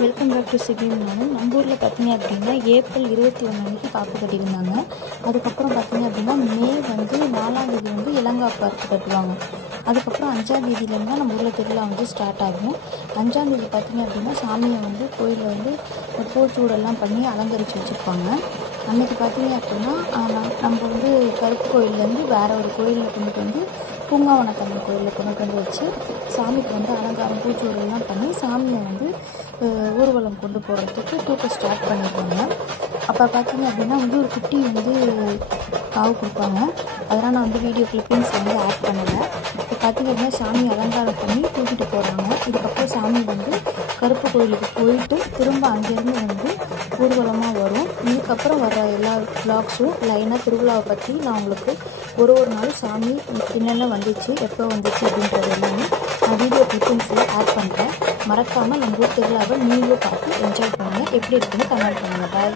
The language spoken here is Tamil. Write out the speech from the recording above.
Welcome back to CPM. நம்ம ஊரில் பார்த்தீங்க அப்படின்னா ஏப்ரல் 21 அன்றைக்கி காப்பு கட்டியிருந்தாங்க. அதுக்கப்புறம் பார்த்தீங்க அப்படின்னா மே 4 வந்து இளங்காப்பு அறுத்து கட்டுவாங்க. அதுக்கப்புறம் 5ஆம் தேதியிலேருந்து தான் நம்ம ஊரில் திருவிழா ஸ்டார்ட் ஆகும். 5ஆம் தேதி பார்த்தீங்க அப்படின்னா சாமியை கோயிலில் பூச்சூடெல்லாம் பண்ணி அலங்கரித்து வச்சுருப்பாங்க. அன்றைக்கி பார்த்தீங்க அப்படின்னா நம்ம கருப்பு கோயிலேருந்து வேறு ஒரு கோயிலில் கொண்டுட்டு வந்து பூங்காவனத்தம்மன் கோயிலில் கொண்டுட்டு வச்சு சாமிக்கு அலங்காரம் பூச்சூடெல்லாம் பண்ணி சாமியை ஊர்வலம் கொண்டு போகிறதுக்கு தூக்க ஸ்டார்ட் பண்ணிடுவாங்க. அப்போ பார்த்தீங்க அப்படின்னா ஒரு குட்டி காவு கொடுப்பாங்க. அதெல்லாம் நான் வீடியோ கிளிப்பிங்ஸ் ஆட் பண்ணலை. இப்போ பார்த்தீங்க அப்படின்னா சாமி அலங்காரம் பண்ணி தூக்கிட்டு போகிறாங்க. இதுக்கப்புறம் சாமி கருப்பு கோயிலுக்கு போயிட்டு திரும்ப அங்கேருந்து ஊர்வலமாக வரும். இதுக்கப்புறம் வர எல்லா விளாக்ஸும் லைனாக திருவிழாவை பற்றி நான் உங்களுக்கு ஒரு நாள் சாமி என்னென்ன வந்துச்சு, எப்போ வந்துச்சு அப்படின்றது எல்லாமே நான் வீடியோ கிளிப்பிங்ஸில் ஆட் பண்ணுறேன். மறக்காமல் நம்ம ஊர் திருவிழாவை நீங்களும் பார்த்து என்ஜாய் பண்ணுங்கள். எப்படி இருக்குன்னு கமெண்ட் பண்ணுங்கள். பாய்.